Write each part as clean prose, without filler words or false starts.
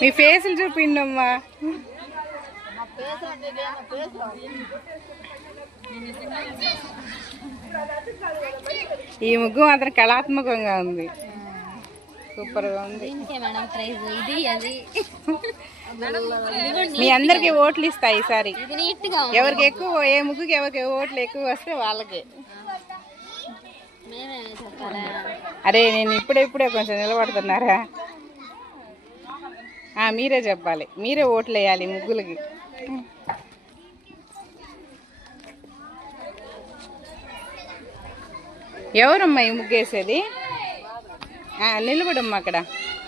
మీ ఫేసులు చూపిండమ్మా. ఈ ముగ్గు మాత్రం కళాత్మకంగా ఉంది, సూపర్ గా ఉంది. మీ అందరికి ఓట్లు ఇస్తాయి ఈసారి. ఎవరికి ఎక్కువ, ఏ ముగ్గుకి ఎవరికి ఓట్లు ఎక్కువ వస్తే వాళ్ళకే. అరే నేను ఇప్పుడే కొంచెం నిలబడుతున్నారా? మీరే చెప్పాలి, మీరే ఓట్లు వేయాలి ముగ్గులకి. ఎవరమ్మా ఈ ముగ్గేసేది? నిలబడమ్మా, అక్కడ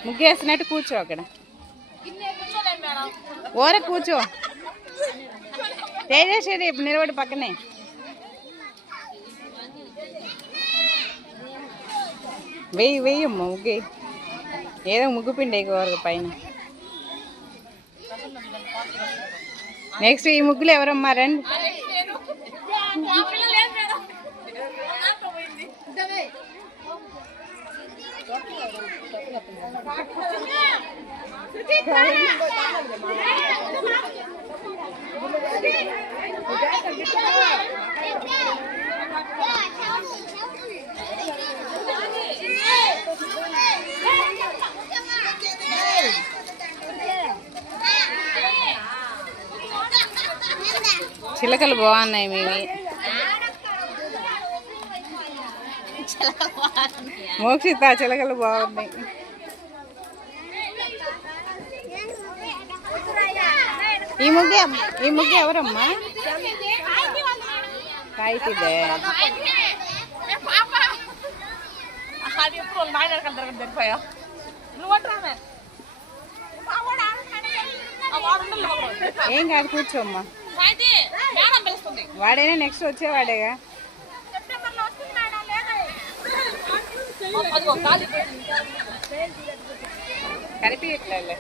ముగ్గేసినట్టు కూర్చో, అక్కడ ఓర కూర్చో. తేజేసేది ఇప్పుడు నిలబడి పక్కనే. వెయ్యమ్మా ముగ్గు, ఏదో ముగ్గు పిండి ఎక్కువ పైన. నెక్స్ట్ ఈ ముగ్గులు ఎవరమ్మా? రండి. చిలకలు బాగున్నాయి మీవి. మోక్షిత చిలకలు బాగున్నాయి. ఈ ముగ్గు ఎవరమ్మా? కాయితిదే. ఏం కాదు, కూర్చోమ్మా. వాడేనా నెక్స్ట్ వచ్చేవాడేగా. కనిపించట్లే.